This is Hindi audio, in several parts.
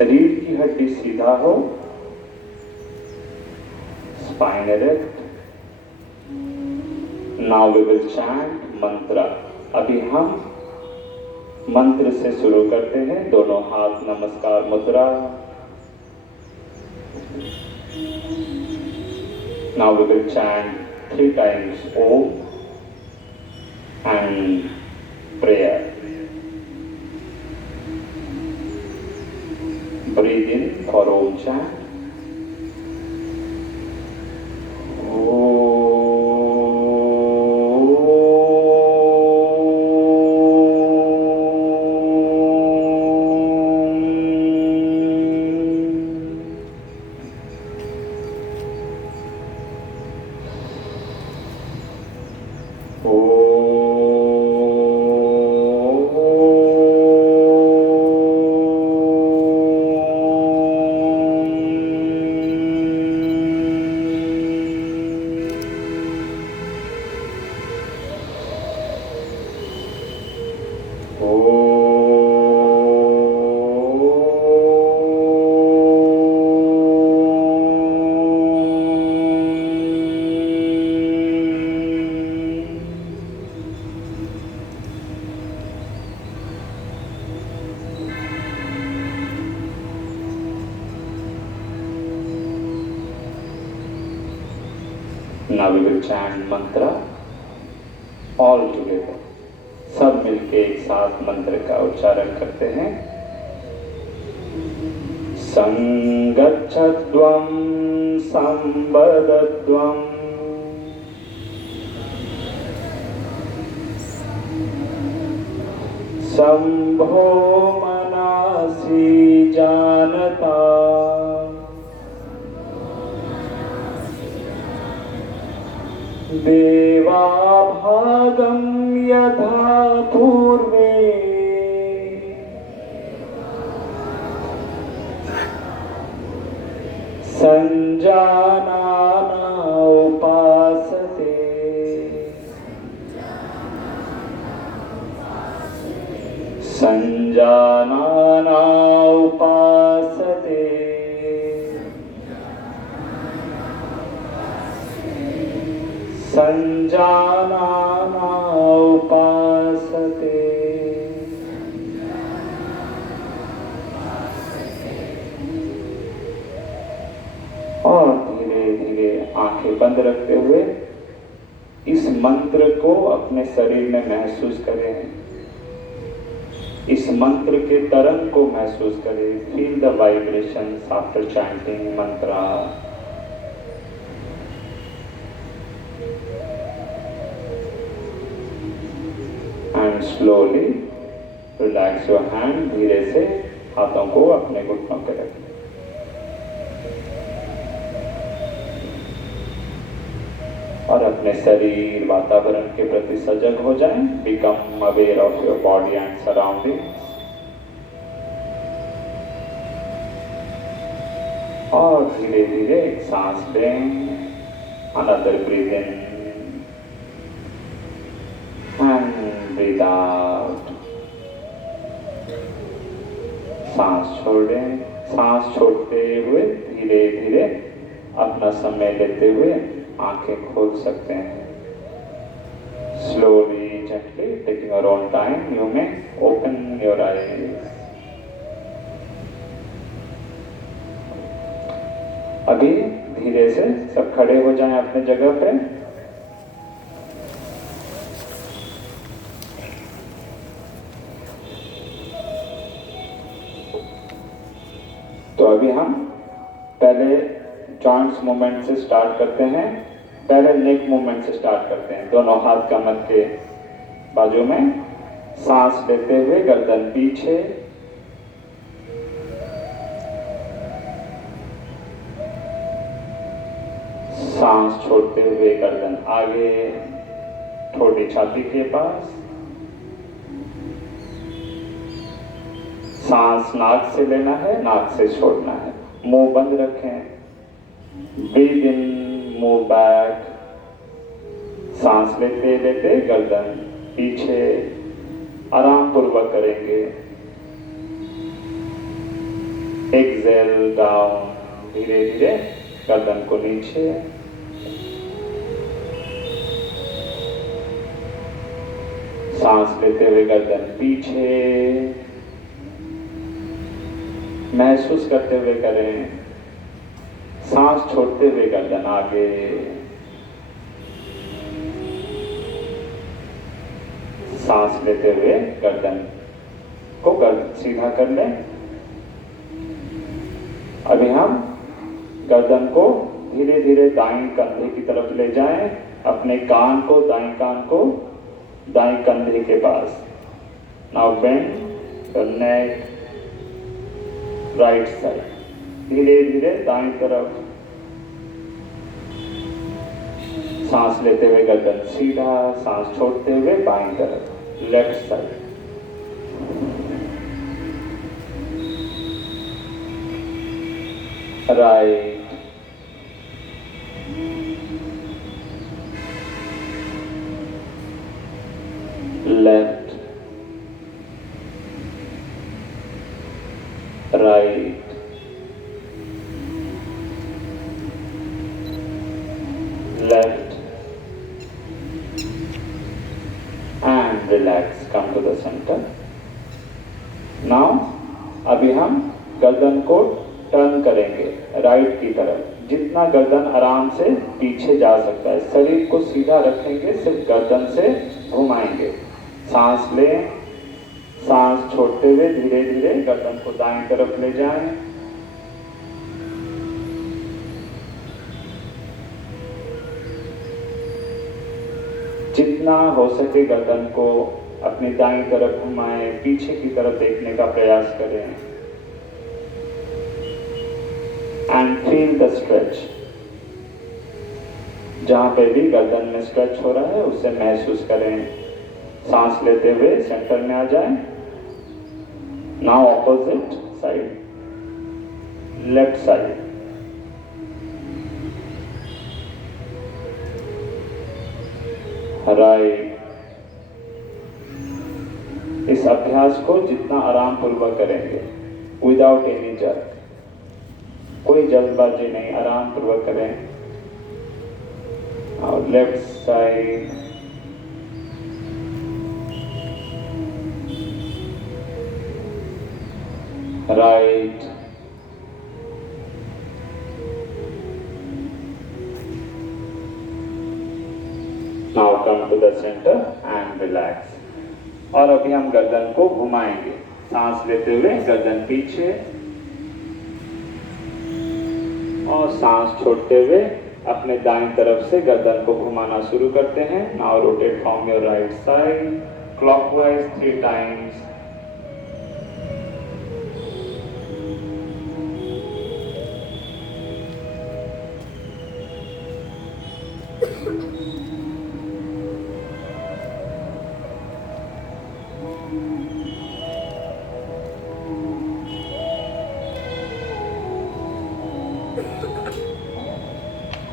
रीढ़ की हड्डी सीधा हो, spine erect. Now we will chant mantra. अभी हम मंत्र से शुरू करते हैं। दोनों हाथ नमस्कार मुद्रा। Now we will chant 3 times Om and prayer. Breathe in for Om chant. Now we will chant mantra all together. सब मिलके एक साथ मंत्र का उच्चारण करते हैं। संगच्छध्वं संवदध्वं शंभो मनासि जानता देवाभागं यथा पूर्वे संजानाना उपासते संजानाना उपासते संजानाना उपासते। और धीरे धीरे आंखें बंद रखते हुए इस मंत्र को अपने शरीर में महसूस करें। इस मंत्र के तरंग को महसूस करें। Feel the vibrations after chanting mantra. And slowly relax your hand. धीरे से हाथों को अपने घुटनों पे रखें और अपने शरीर वातावरण के प्रति सजग हो जाएं। Become aware of your body and surroundings. और धीरे धीरे एक सांस लें। Another breath in and breath out. सांस छोड़ें। सांस छोड़ते हुए धीरे धीरे अपना समय लेते हुए आंखें खोल सकते हैं। Slowly, gently, taking your own time, you may open your eyes. अभी धीरे से सब खड़े हो जाएं अपने जगह पे। तो अभी हम पहले जॉइंट्स मूवमेंट से स्टार्ट करते हैं। पहले नेक मूवमेंट से स्टार्ट करते हैं। दोनों हाथ कमर के बाजू में, सांस लेते हुए गर्दन पीछे, सांस छोड़ते हुए गर्दन आगे, ठोड़ी छाती के पास। सांस नाक से लेना है, नाक से छोड़ना है। मुंह बंद रखें। ब्रीथ इन, मूव बैक। सांस लेते लेते गर्दन पीछे आराम पूर्वक करेंगे। एक्सेल डाउन, धीरे धीरे गर्दन को नीचे, सांस लेते हुए गर्दन पीछे, महसूस करते हुए करें, सांस छोड़ते हुए गर्दन आगे, सांस लेते हुए गर्दन को सीधा कर लें। अभी हम गर्दन को धीरे धीरे दाएं कंधे की तरफ ले जाएं, अपने कान को, दाएं कान को दाएं कंधे के पास। Now bend your neck right side, धीरे धीरे दाएं तरफ, सांस लेते हुए गर्दन सीधा, सांस छोड़ते हुए बाएं तरफ, left side. Right, left, right, left, and relax, come to the center. Now अभी हम गर्दन को टर्न करेंगे राइट की तरफ, जितना गर्दन आराम से पीछे जा सकता है। शरीर को सीधा रखेंगे, सिर्फ गर्दन से घुमाएंगे। सांस लें, सांस छोड़ते हुए धीरे धीरे गर्दन को दाएं तरफ ले जाएं। जितना हो सके गर्दन को अपनी दाईं तरफ घुमाएं, पीछे की तरफ देखने का प्रयास करें। एंड फील द स्ट्रेच, जहां पे भी गर्दन में स्ट्रेच हो रहा है उसे महसूस करें। सांस लेते हुए सेंटर में आ जाएं। Now opposite side, left side, right. इस अभ्यास को जितना आराम पूर्वक करेंगे, विदाउट एनी जर्क, कोई जल्दबाजी नहीं, आराम पूर्वक करें। और left side, right, now come to the centre and relax. और अभी हम गर्दन को घुमाएंगे, सांस लेते हुए गर्दन पीछे और सांस छोड़ते हुए अपने दाईं तरफ से गर्दन को घुमाना शुरू करते हैं। Now rotate from your right side clockwise 3 times.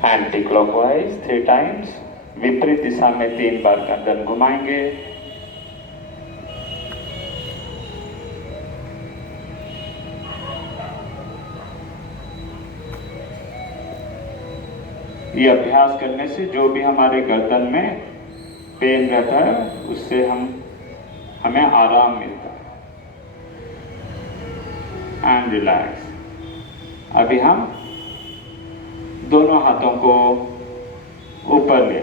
Anti clockwise 3 times, विपरीत दिशा में 3 बार गर्दन घुमाएंगे। ये अभ्यास करने से जो भी हमारे गर्दन में पेन रहता है उससे हमें आराम मिलता है। And relax. अभी हम दोनों हाथों को ऊपर ले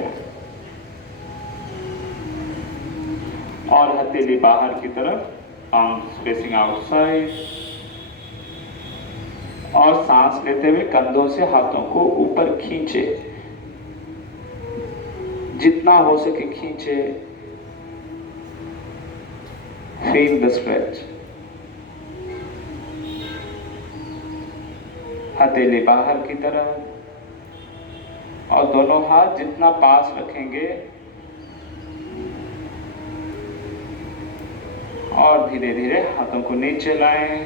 और हथेली बाहर की तरफ, आर्म्स फेसिंग आउटसाइड, और सांस लेते हुए कंधों से हाथों को ऊपर खींचे, जितना हो सके खींचे। Feel the stretch. हथेली बाहर की तरफ और दोनों हाथ जितना पास रखेंगे और धीरे धीरे हाथों को नीचे लाएं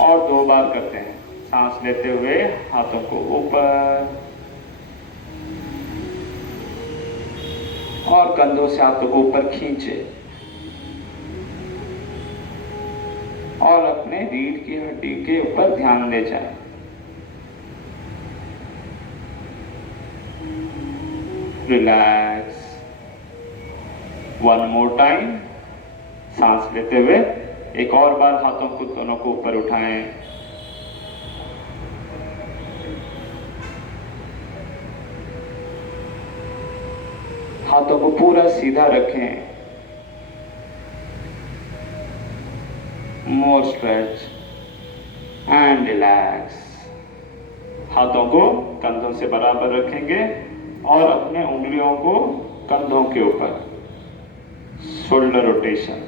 और 2 बार करते हैं। सांस लेते हुए हाथों को ऊपर और कंधों से हाथों को ऊपर खींचे। और अपने रीढ़ की हड्डी के ऊपर ध्यान दे जाए। रिलैक्स। One more time. सांस लेते हुए एक और बार हाथों को दोनों को ऊपर उठाएं। हाथों को पूरा सीधा रखें। मोर स्ट्रेच एंड रिलैक्स। हाथों को कंधों से बराबर रखेंगे और अपने उंगलियों को कंधों के ऊपर। Shoulder rotation.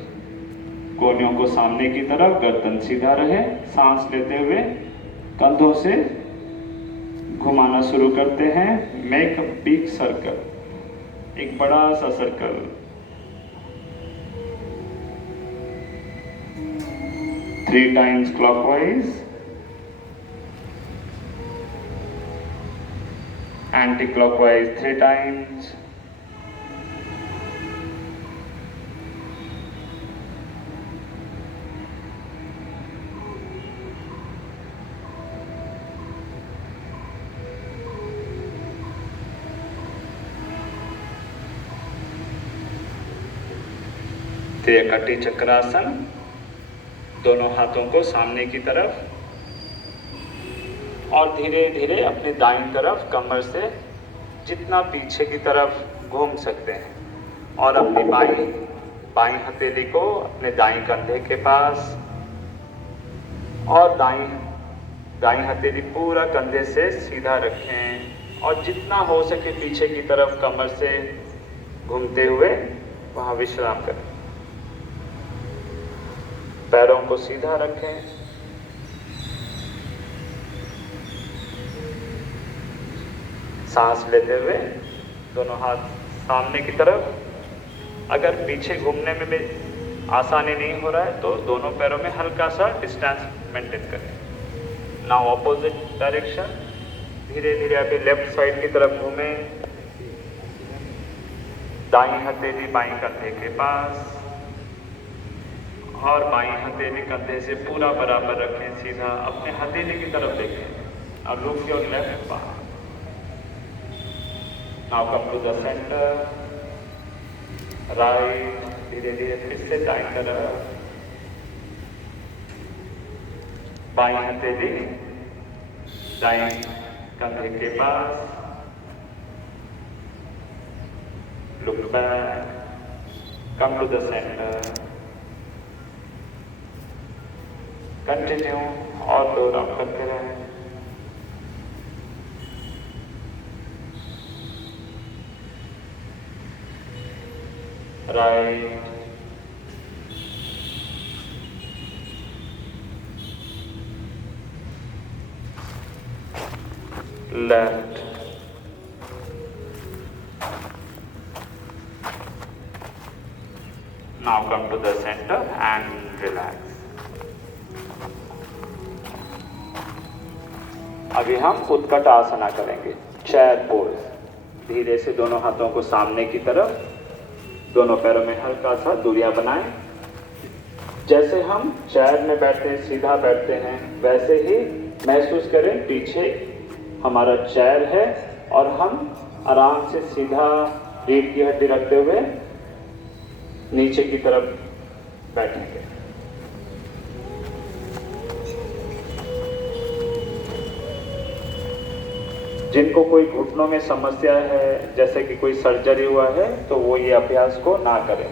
कोहनियों को सामने की तरफ, गर्दन सीधा रहे। सांस लेते हुए कंधों से घुमाना शुरू करते हैं। मेक अ बिग सर्कल, एक बड़ा सा circle. Three times clockwise, anti clockwise 3 times. त्रिकटी चक्रासन। दोनों हाथों को सामने की तरफ और धीरे धीरे अपनी दाईं तरफ कमर से जितना पीछे की तरफ घूम सकते हैं और अपनी बाईं हथेली को अपने दाईं कंधे के पास और दाईं हथेली पूरा कंधे से सीधा रखें और जितना हो सके पीछे की तरफ कमर से घूमते हुए वहां विश्राम करें। पैरों को सीधा रखें। सांस लेते हुए दोनों हाथ सामने की तरफ। अगर पीछे घूमने में भी आसानी नहीं हो रहा है तो दोनों पैरों में हल्का सा डिस्टेंस मेंटेन करें। Now opposite direction. धीरे धीरे अभी लेफ्ट साइड की तरफ घूमें। दाईं हथेली बाईं कंधे के पास और बाईं हथेली कंधे से पूरा बराबर रखें सीधा। अपने हथेली की तरफ देखें और look your left part. Now come to the centre. Right. धीरे धीरे फिर से दाईं तरफ। बाईं हथेली दाईं कंधे के पास। Look back. Come to the centre. Continue और 2 राउंड करते रहें। Right. Left. Now come to the centre and relax. अभी हम उत्कट आसना करेंगे, चेयर पोज। धीरे से दोनों हाथों को सामने की तरफ, दोनों पैरों में हल्का सा दूरियां बनाएं। जैसे हम चेयर में बैठते हैं, सीधा बैठते हैं, वैसे ही महसूस करें पीछे हमारा चेयर है और हम आराम से सीधा रीढ़ की हड्डी रखते हुए नीचे की तरफ बैठेंगे। जिनको कोई घुटनों में समस्या है, जैसे कि कोई सर्जरी हुआ है, तो वो ये अभ्यास को ना करें।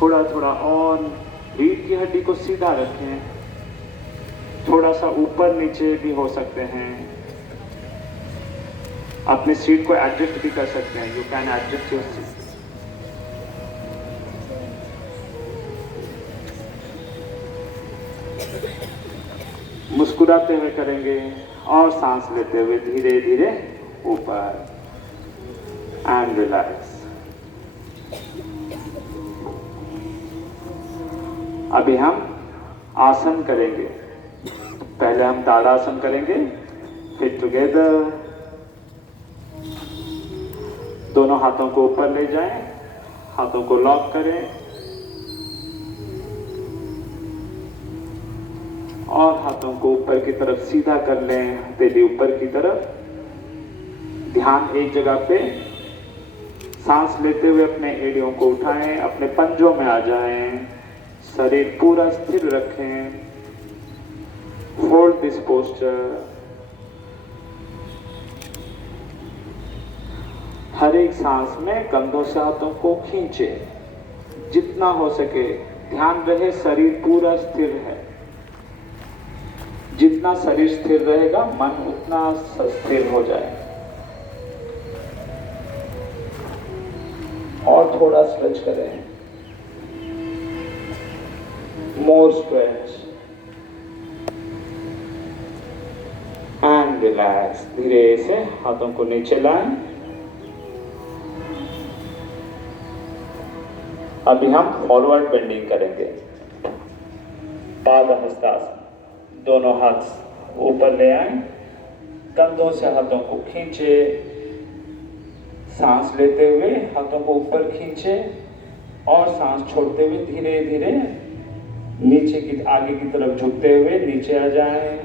थोड़ा थोड़ा और रीढ़ की हड्डी को सीधा रखें। थोड़ा सा ऊपर नीचे भी हो सकते हैं। अपने सीट को एडजस्ट भी कर सकते हैं। You can adjust your seat. मुस्कुराते हुए करेंगे और सांस लेते हुए धीरे धीरे ऊपर एंड रिलैक्स। अभी हम आसन करेंगे। पहले हम ताड़ासन करेंगे, फिर टुगेदर। दोनों हाथों को ऊपर ले जाएं, हाथों को लॉक करें, और हाथों को ऊपर की तरफ सीधा कर लें, हथेली ऊपर की तरफ। ध्यान एक जगह पे। सांस लेते हुए अपने एड़ियों को उठाएं, अपने पंजों में आ जाएं, शरीर पूरा स्थिर रखें। Hold this posture. हर एक सांस में कंधों से हाथों को खींचे जितना हो सके। ध्यान रहे शरीर पूरा स्थिर है। जितना शरीर स्थिर रहेगा मन उतना स्थिर हो जाए। और थोड़ा स्ट्रेच करें। मोर स्ट्रेच एंड रिलैक्स। धीरे से हाथों को नीचे लाएं। अभी हम फॉरवर्ड बेंडिंग करेंगे। पाद हस्तासन। दोनों हाथ ऊपर ले आए, कंधों से हाथों को खींचे। सांस लेते हुए हाथों को ऊपर खींचे और सांस छोड़ते हुए धीरे धीरे नीचे की आगे की तरफ झुकते हुए नीचे आ जाएं।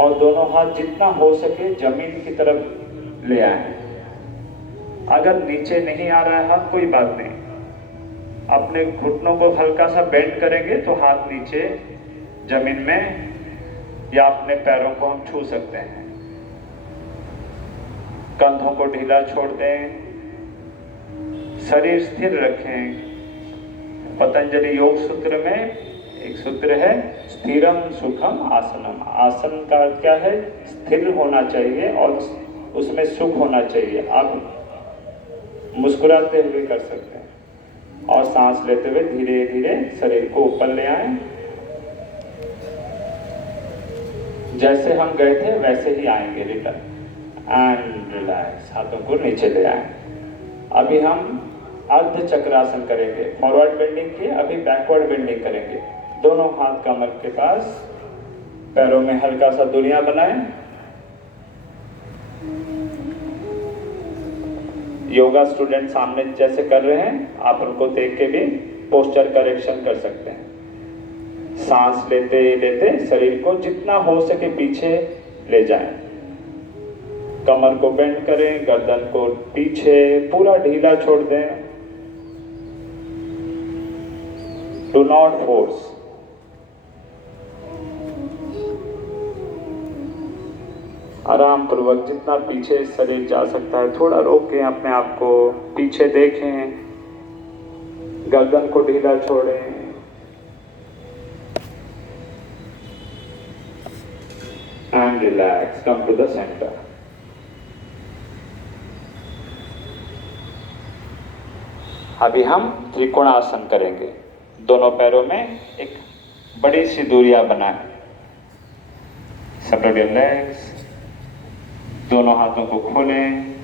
और दोनों हाथ जितना हो सके जमीन की तरफ ले आए। अगर नीचे नहीं आ रहा है हाथ, कोई बात नहीं, अपने घुटनों को हल्का सा बेंड करेंगे तो हाथ नीचे जमीन में या अपने पैरों को हम छू सकते हैं। कंधों को ढीला छोड़ दें, शरीर स्थिर रखें। पतंजलि योग सूत्र में एक सूत्र है, स्थिरम सुखम आसनम। आसन का अर्थ क्या है? स्थिर होना चाहिए और उसमें सुख होना चाहिए। आप मुस्कुराते हुए कर सकते हैं। और सांस लेते हुए धीरे धीरे शरीर को ऊपर ले आए। जैसे हम गए थे वैसे ही आएंगे, रिटर्न एंड रिलैक्स। हाथों को नीचे ले आए। अभी हम अर्ध चक्रासन करेंगे। फॉरवर्ड बेंडिंग किए, अभी बैकवर्ड बेंडिंग करेंगे। दोनों हाथ कमर के पास, पैरों में हल्का सा दूरियां बनाएं। योगा स्टूडेंट सामने जैसे कर रहे हैं, आप उनको देख के भी पोस्चर करेक्शन कर सकते हैं। सांस लेते लेते शरीर को जितना हो सके पीछे ले जाएं। कमर को बेंड करें, गर्दन को पीछे पूरा ढीला छोड़ दें। Do not force. आराम पूर्वक जितना पीछे शरीर जा सकता है थोड़ा रोकें, अपने आप को पीछे देखें, गर्दन को ढीला छोड़ें। And relax, come to the centre. अभी हम त्रिकोणासन करेंगे। दोनों पैरों में एक बड़ी सी दूरियां बनाएं। Separate your legs. दोनों हाथों को खोलें।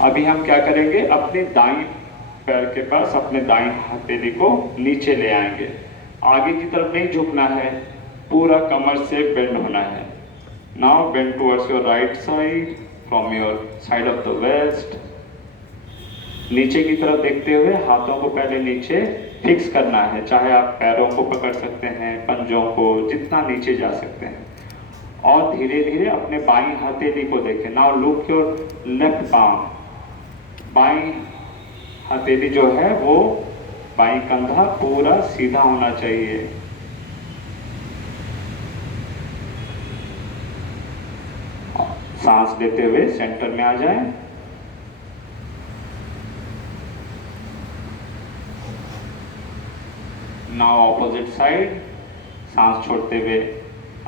अभी हम क्या करेंगे? अपने दाईं पैर के पास अपने दाईं हथेली को नीचे ले आएंगे। आगे की तरफ नहीं झुकना है, पूरा कमर से बेंड होना है। Now bend towards your right side from your side of the waist. नीचे की तरफ देखते हुए हाथों को पहले नीचे फिक्स करना है। चाहे आप पैरों को पकड़ सकते हैं, पंजों को, जितना नीचे जा सकते हैं। और धीरे धीरे अपने बाईं हथेली को देखें। Now look your left palm. बाईं हथेली जो है वो, बाईं कंधा पूरा सीधा होना चाहिए। सांस लेते हुए सेंटर में आ जाएं। Now opposite side. सांस छोड़ते हुए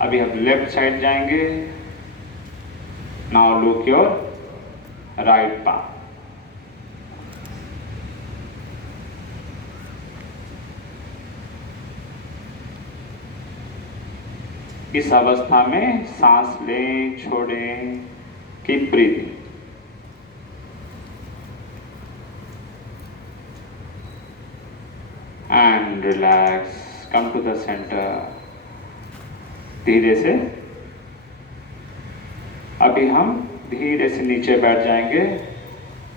अभी हम लेफ्ट साइड जाएंगे। Now look your right palm. इस अवस्था में सांस लें, छोड़ें, keep breathing. And relax, come to the centre. धीरे से अभी हम धीरे से नीचे बैठ जाएंगे।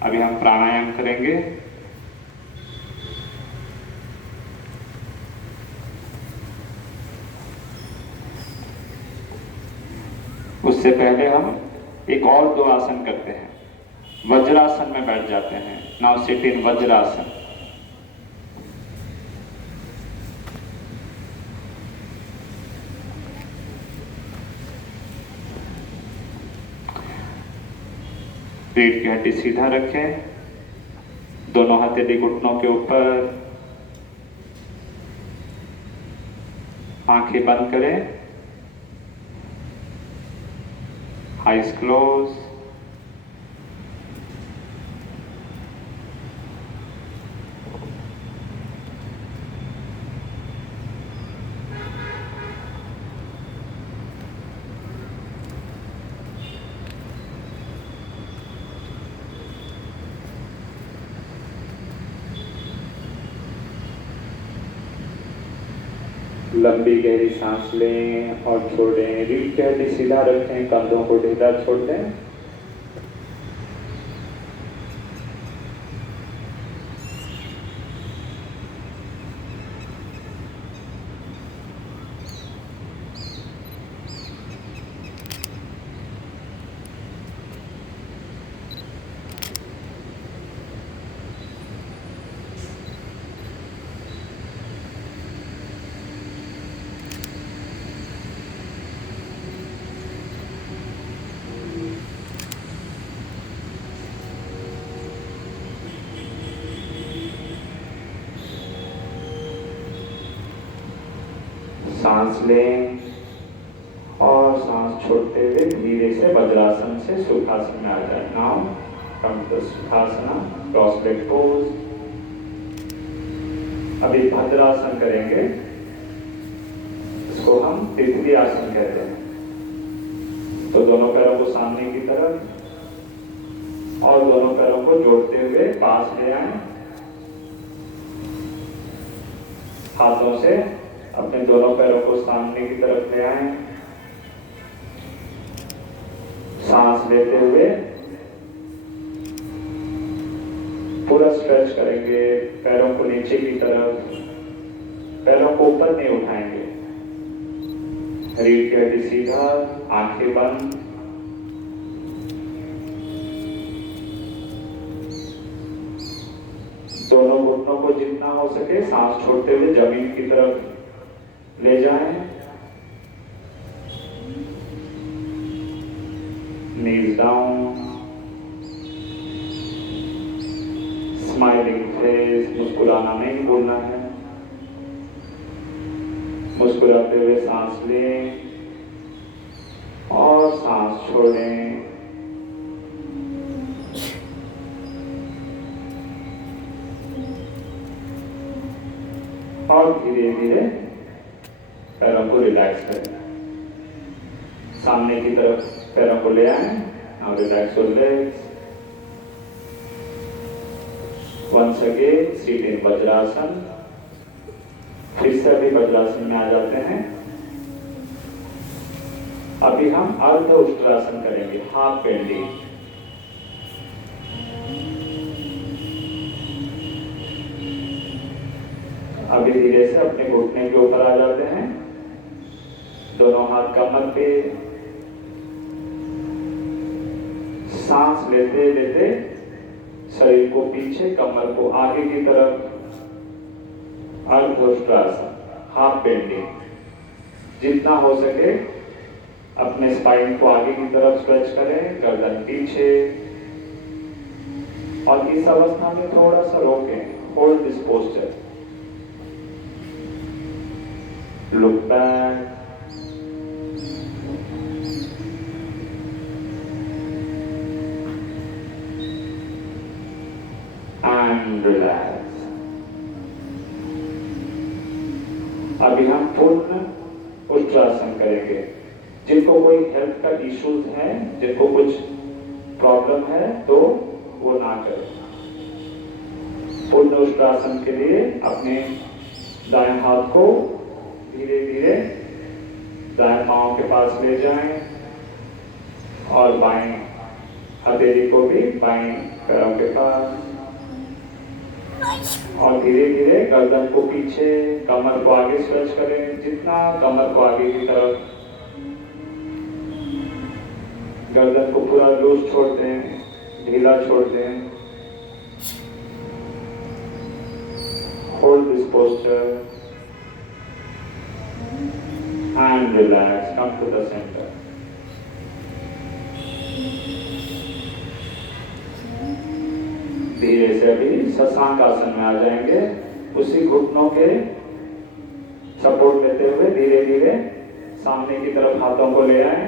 अभी हम प्राणायाम करेंगे। उससे पहले हम एक और 2 आसन करते हैं। वज्रासन में बैठ जाते हैं। Now sit in vajrasana. रीढ़ की हड्डी सीधा रखें, दोनों हथेली घुटनों के ऊपर, आंखें बंद करें, आइज क्लोज। लंबी गहरी सांस लें और छोड़ें। रीढ़ की हड्डी सीधा रखें, कंधों को ढीला छोड़ दें। सांस लें और सांस छोड़ते हुए धीरे से वज्रासन से सुखासन में आ जाए। Now come to sukhasana, cross leg pose. अभी भद्रासन करेंगे, इसको हम तितली आसन कहते हैं। तो दोनों पैरों को सामने की तरफ और दोनों पैरों को जोड़ते हुए पास ले आए। हाथों से अपने दोनों पैरों को सामने की तरफ ले आए। सांस लेते हुए पूरा स्ट्रेच करेंगे, पैरों को नीचे की तरफ, पैरों को ऊपर नहीं उठाएंगे। रीढ़ की हड्डी सीधा, आंखें बंद। दोनों घुटनों को जितना हो सके सांस छोड़ते हुए जमीन की तरफ ले जाएं। नीज डाउन, स्माइलिंग फेस, मुस्कुराना नहीं भूलना है। मुस्कुराते हुए सांस लें और सांस छोड़ें। और धीरे धीरे पैरों को रिलैक्स करें। सामने की तरफ पैरों को ले आए। Now relax your legs. Once again sit in Vajrasana. फिर से अभी वज्रासन में आ जाते हैं। अभी हम अर्ध उष्ट्रासन करेंगे, हाफ बेंडिंग। अभी धीरे से अपने घुटने के ऊपर आ जाते हैं। दोनों हाथ कमर पे, सांस लेते लेते शरीर को पीछे, कमर को आगे की तरफ, अर्धोष्ट्रासन, हाफ बेंडिंग। जितना हो सके अपने स्पाइन को आगे की तरफ स्ट्रेच करें, गर्दन पीछे। और इस अवस्था में थोड़ा सा रोकें, hold this posture, look back, and relax. अभी हम पूर्ण उष्ट्रासन करेंगे। जिनको कोई हेल्थ का इश्यूज है, जिनको कुछ प्रॉब्लम है, तो वो ना करें। पूर्ण उष्ट्रासन के लिए अपने दाएं हाथ को धीरे धीरे दाएं पांव के पास ले जाएं और बाएं हथेली को भी बाएं पैरों के पास। और धीरे धीरे गर्दन को पीछे, कमर को आगे स्ट्रेच करें। जितना कमर को आगे की तरफ गर्दन को पूरा लूज छोड़ दें, ढीला छोड़ दें। Hold this posture and relax. Come to the center. धीरे से अभी शशांक आसन में आ जाएंगे। उसी घुटनों के सपोर्ट लेते हुए धीरे धीरे सामने की तरफ हाथों को ले आए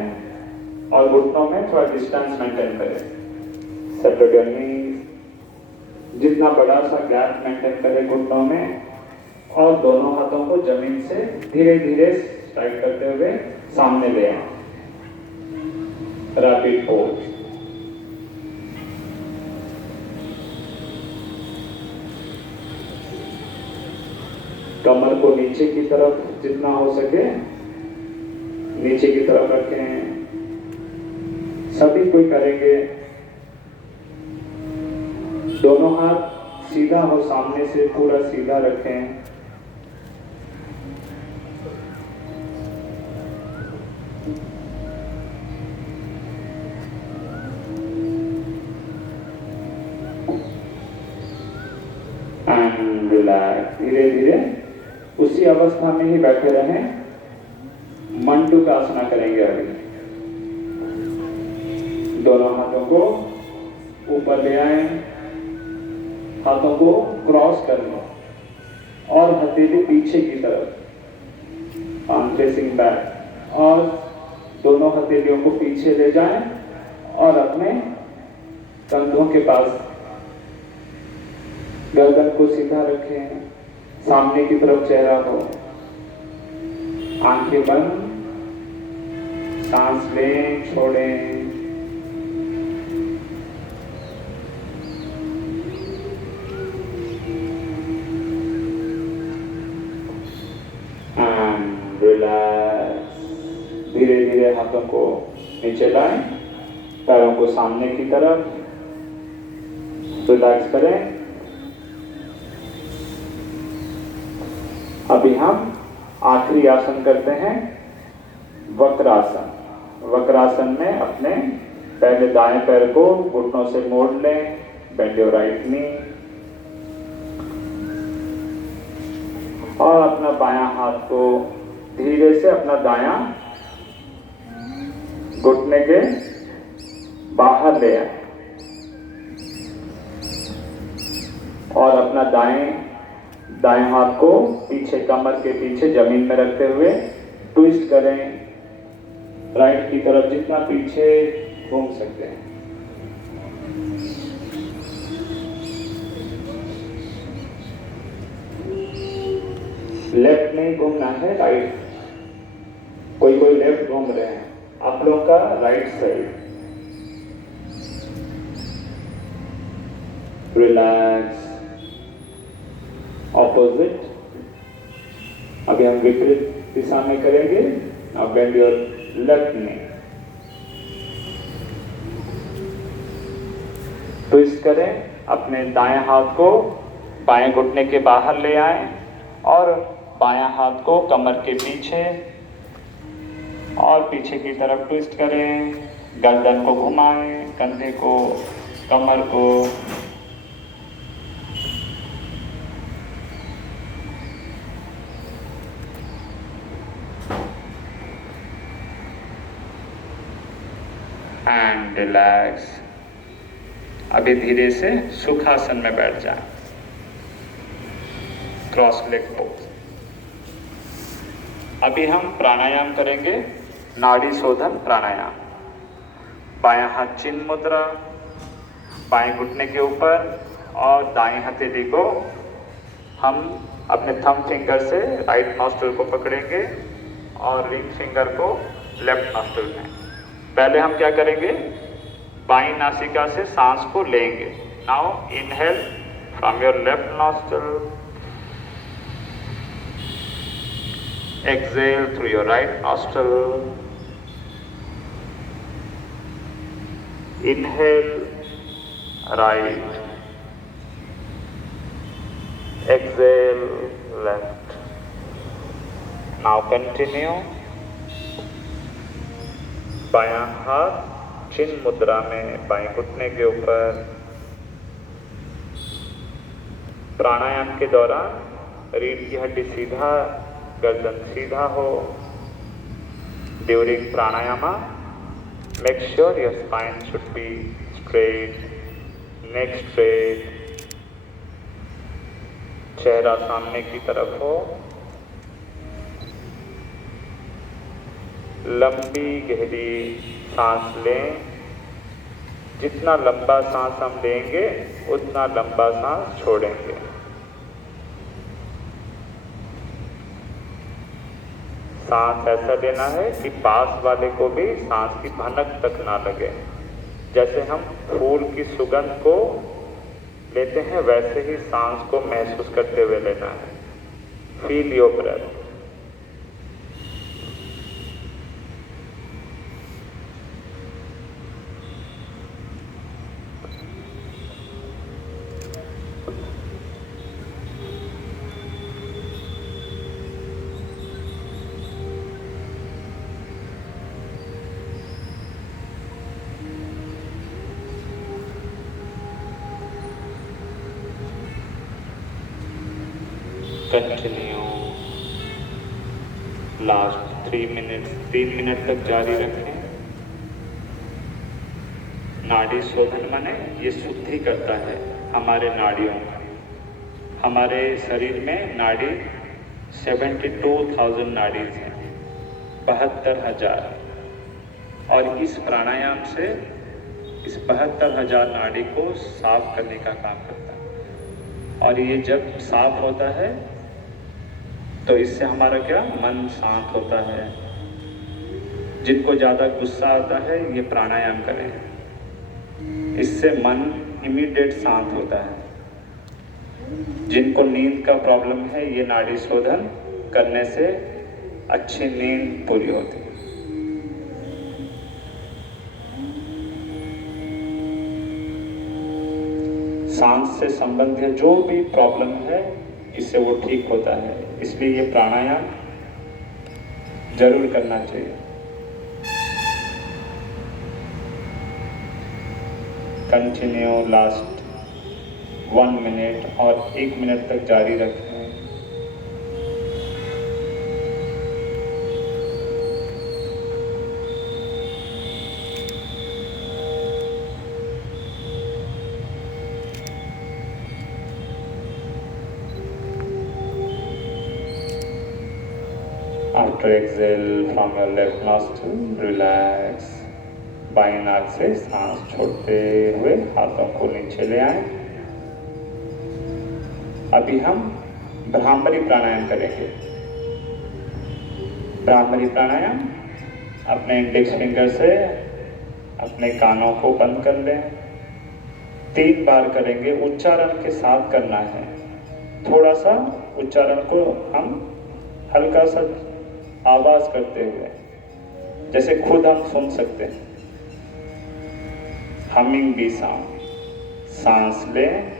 और घुटनों में थोड़ा डिस्टेंस मेंटेन करें। सेपरेट योर नीज, जितना बड़ा सा गैप मेंटेन करें घुटनों में, और दोनों हाथों को जमीन से धीरे धीरे स्ट्राइक करते हुए सामने ले आए। Rapid pose. कमर को नीचे की तरफ जितना हो सके नीचे की तरफ रखें। सभी कोई करेंगे। दोनों हाथ सीधा हो, सामने से पूरा सीधा रखें। And relax. धीरे धीरे उसी अवस्था में ही बैठे रहें। मंडूकासना करेंगे अभी। दोनों हाथों को ऊपर ले आए, हाथों को क्रॉस कर लो और हथेली पीछे की तरफ, आर्म फेसिंग बैक, और दोनों हथेलियों को पीछे ले जाएं और अपने कंधों के पास गर्दन को सीधा रखें। सामने की तरफ चेहरा हो, आंखें बंद, सांस लें, छोड़ें। And relax. धीरे धीरे हाथों को नीचे लाएं, पैरों को सामने की तरफ, रिलैक्स करें। अभी हम आखिरी आसन करते हैं, वक्रासन। वक्रासन में अपने पहले दाएं पैर को घुटनों से मोड़ लें, बेंड योर राइट नी, और अपना बायां हाथ को धीरे से अपना दायां घुटने के बाहर ले आए और अपना दाएं हाथ को पीछे कमर के पीछे जमीन में रखते हुए ट्विस्ट करें राइट की तरफ, जितना पीछे घूम सकते हैं। लेफ्ट नहीं घूमना है, राइट। कोई लेफ्ट घूम रहे हैं, आप लोगों का राइट साइड। रिलैक्स। ऑपोजिट। अभी हम विपरीत दिशा में करेंगे। Now bend your left knee, twist करें, अपने दाएं हाथ को बाएं घुटने के बाहर ले आएं और बायां हाथ को कमर के पीछे और पीछे की तरफ ट्विस्ट करें। गर्दन को घुमाएं, कंधे को, कमर को। And relax. अभी धीरे से सुखासन में बैठ जाएं, क्रॉस लेग पोज। अभी हम प्राणायाम करेंगे, नाड़ी शोधन प्राणायाम। बायां हाथ चिन्ह मुद्रा, बाएं घुटने के ऊपर और दाएं हथेली को हम अपने थंब फिंगर से राइट नॉस्ट्रिल को पकड़ेंगे और रिंग फिंगर को लेफ्ट नॉस्ट्रिल में। पहले हम क्या करेंगे, बाईं नासिका से सांस को लेंगे। Now inhale from your left nostril, exhale through your right nostril. Inhale right, exhale left. Now continue. बायां हाथ चिन्ह मुद्रा में बाएं घुटने के ऊपर। प्राणायाम के दौरान रीढ़ की हड्डी सीधा, गर्दन सीधा हो। During pranayama make sure your spine should be straight, neck straight, चेहरा सामने की तरफ हो। लंबी गहरी सांस लें। जितना लंबा सांस हम लेंगे उतना लंबा सांस छोड़ेंगे। सांस ऐसा लेना है कि पास वाले को भी सांस की भनक तक ना लगे। जैसे हम फूल की सुगंध को लेते हैं वैसे ही सांस को महसूस करते हुए लेना है। Feel your breath. Continue. Last 3 minute तक जारी रखें। नाड़ी शोधन माने ये शुद्धि करता है हमारे नाड़ियों का। हमारे शरीर में नाड़ी 72,000 नाड़ी हैं, 72,000। और इस प्राणायाम से इस 72,000 नाड़ी को साफ करने का काम करता है। और ये जब साफ होता है तो इससे हमारा क्या मन शांत होता है। जिनको ज़्यादा गुस्सा आता है ये प्राणायाम करें, इससे मन इमीडिएट शांत होता है। जिनको नींद का प्रॉब्लम है ये नाड़ी शोधन करने से अच्छी नींद पूरी होती है। सांस से संबंधित जो भी प्रॉब्लम है इससे वो ठीक होता है। इसलिए ये प्राणायाम जरूर करना चाहिए। कंटिन्यू। लास्ट 1 मिनट और 1 मिनट तक जारी रखें। After exhale from your left nostril, relax. बाएं नाक से सांस छोड़ते हुए हाथों को नीचे ले आए। अभी हम भ्रामरी प्राणायाम करेंगे। भ्रामरी प्राणायाम अपने इंडेक्स फिंगर से अपने कानों को बंद कर लें। 3 बार करेंगे। उच्चारण के साथ करना है। थोड़ा सा उच्चारण को हम हल्का सा आवाज करते हुए, जैसे खुद हम सुन सकते हैं। Humming bee sound. सांस लें।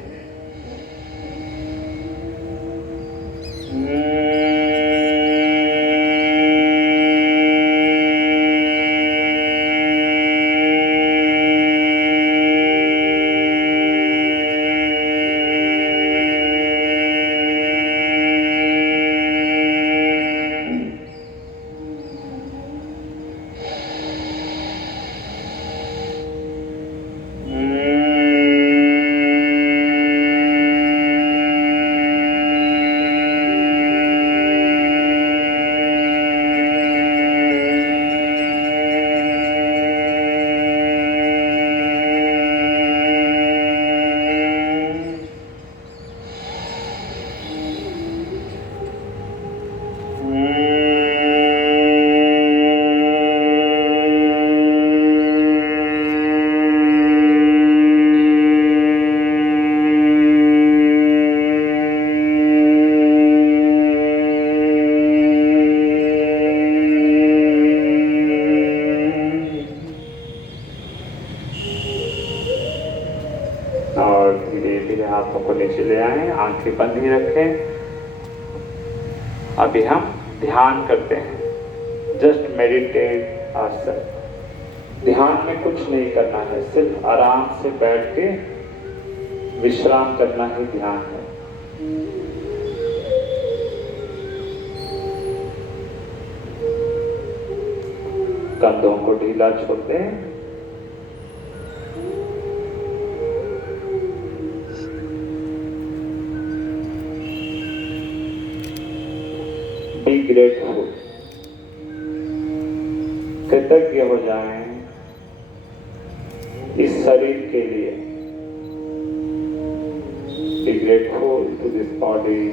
और धीरे धीरे हाथों को नीचे ले आए। आंखें बंद ही रखें। अभी हम ध्यान करते हैं। Just meditate ourselves. ध्यान में कुछ नहीं करना है, सिर्फ आराम से बैठ के विश्राम करना ही ध्यान है। कंधों को ढीला छोड़ दें। बी ग्रेटफुल, कृतज्ञ हो जाएं इस शरीर के लिए। Be grateful to this body,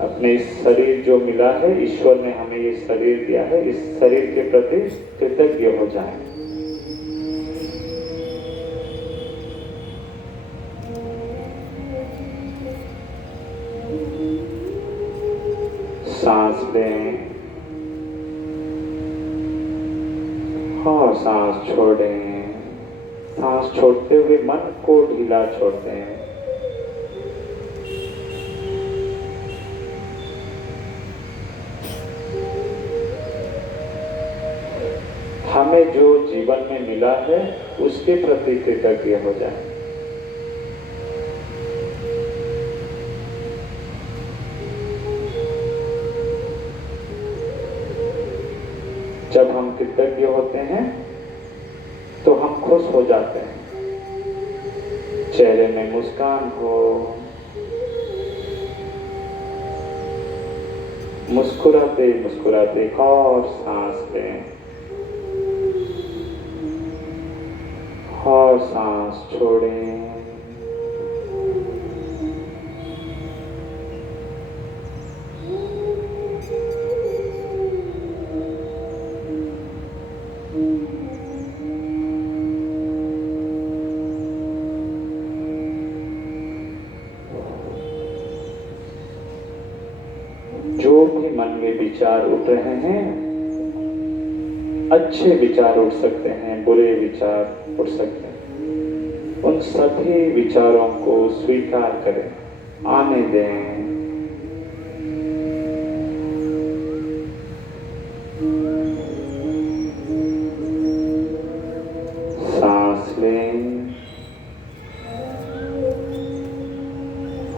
अपने इस शरीर जो मिला है, ईश्वर ने हमें ये शरीर दिया है, इस शरीर के प्रति कृतज्ञ हो जाएं। सांस लें और सांस छोड़ें। सांस छोड़ते हुए मन को ढीला छोड़ते हैं। हमें जो जीवन में मिला है उसके प्रति कृतज्ञ हो जाए। जब हम कृतज्ञ होते हैं तो हम खुश हो जाते हैं, चेहरे में मुस्कान हो, मुस्कुराते मुस्कुराते एक और सांस लें और सांस छोड़ें। जो भी मन में विचार उठ रहे हैं, अच्छे विचार उठ सकते हैं, बुरे विचार उठ सकते हैं, उन सभी विचारों को स्वीकार करें, आने दें। सांस लें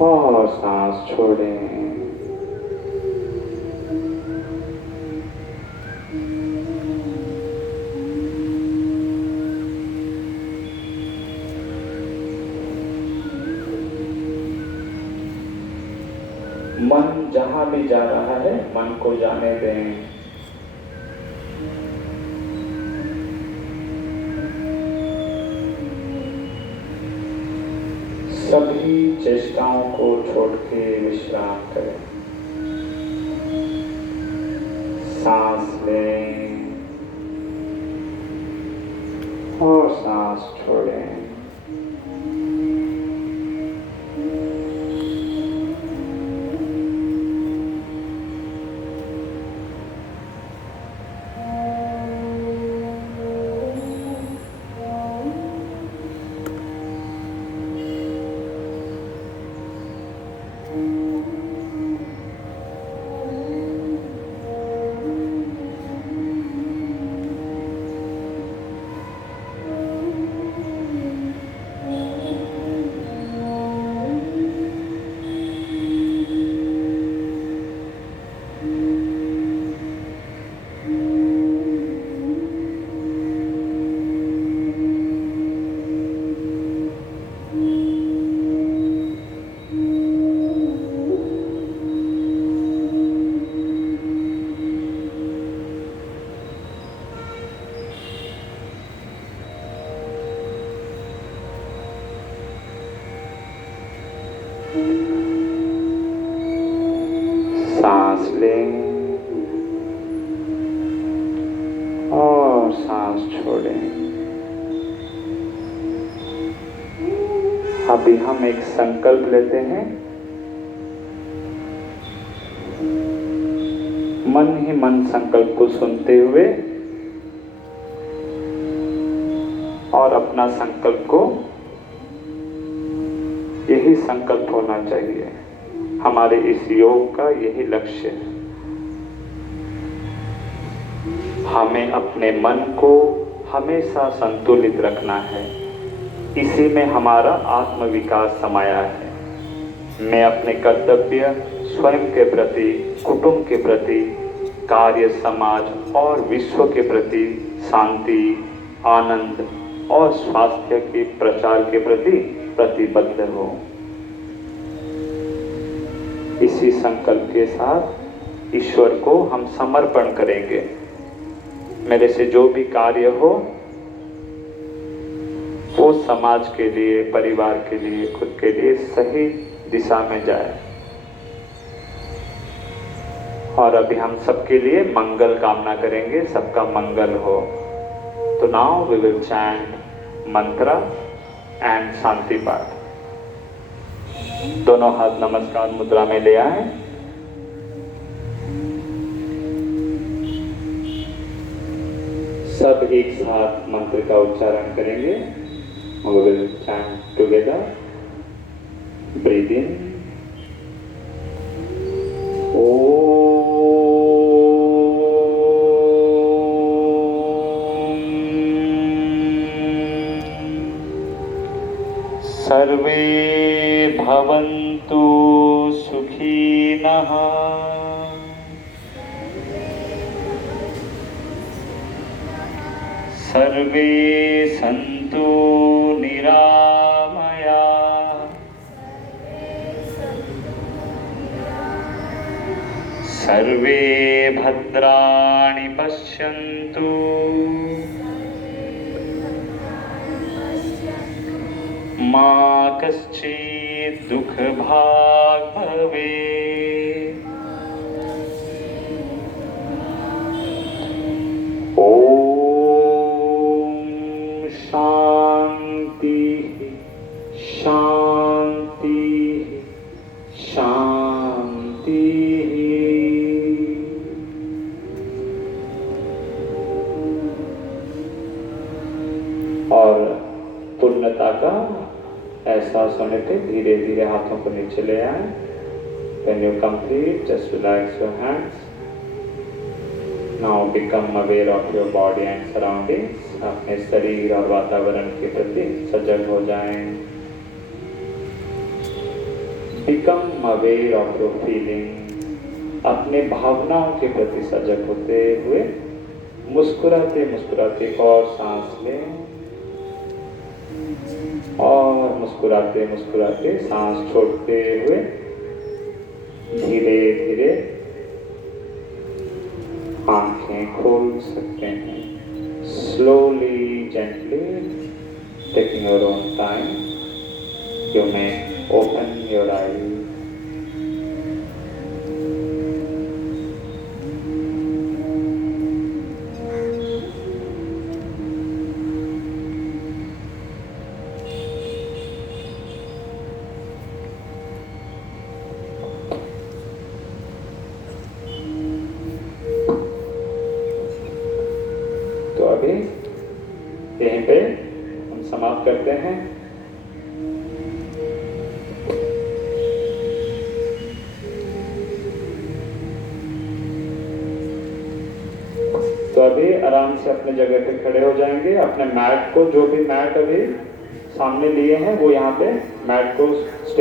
और सांस छोड़ें। मन जहां भी जा रहा है, मन को जाने दें। सभी चेष्टाओं को छोड़ के विश्राम करें। सांस लें और सांस छोड़ें। सांस लें और सांस छोड़ें। अभी हम एक संकल्प लेते हैं। मन ही मन संकल्प को सुनते हुए और अपना संकल्प को, यही संकल्प होना चाहिए, हमारे इस योग का यही लक्ष्य है। हमें अपने मन को हमेशा संतुलित रखना है। इसी में हमारा आत्मविकास समाया है। मैं अपने कर्तव्य स्वयं के प्रति, कुटुंब के प्रति, कार्य, समाज और विश्व के प्रति शांति, आनंद और स्वास्थ्य के प्रचार के प्रति प्रतिबद्ध हो। इसी संकल्प के साथ ईश्वर को हम समर्पण करेंगे। मेरे से जो भी कार्य हो वो समाज के लिए, परिवार के लिए, खुद के लिए सही दिशा में जाए। और अभी हम सबके लिए मंगल कामना करेंगे, सबका मंगल हो। तो नाउ वी विल चैंट मंत्र एंड शांति पाठ। दोनों हाथ नमस्कार मुद्रा में ले आए। सब एक साथ मंत्र का उच्चारण करेंगे। We will chant together. Breathe in. सर्वे भवन्तु सुखिनः। सर्वे सन्तु निरामया। सर्वे भद्राणि पश्यन्तु। मा कश्चित् दुःखभाग् भवेत्। शांति शांति शांति। और पूर्णता का एहसास होने पे धीरे धीरे हाथों को नीचे ले आए। When you complete, just relax your hands. Now become aware of your body and surroundings. अपने शरीर और वातावरण के प्रति सजग हो जाएं। Become aware of your feelings. अपने भावनाओं के प्रति सजग होते हुए मुस्कुराते मुस्कुराते और सांस लें और मुस्कुराते मुस्कुराते सांस छोड़ते हुए धीरे धीरे आंखें खोल सकते हैं। Slowly, gently, taking your own time, you may open your eyes. तो अभी यहीं पे हम समाप्त करते हैं। तो अभी आराम से अपने जगह पे खड़े हो जाएंगे। अपने मैट को, जो भी मैट अभी सामने लिए हैं वो यहाँ पे मैट को स्टेज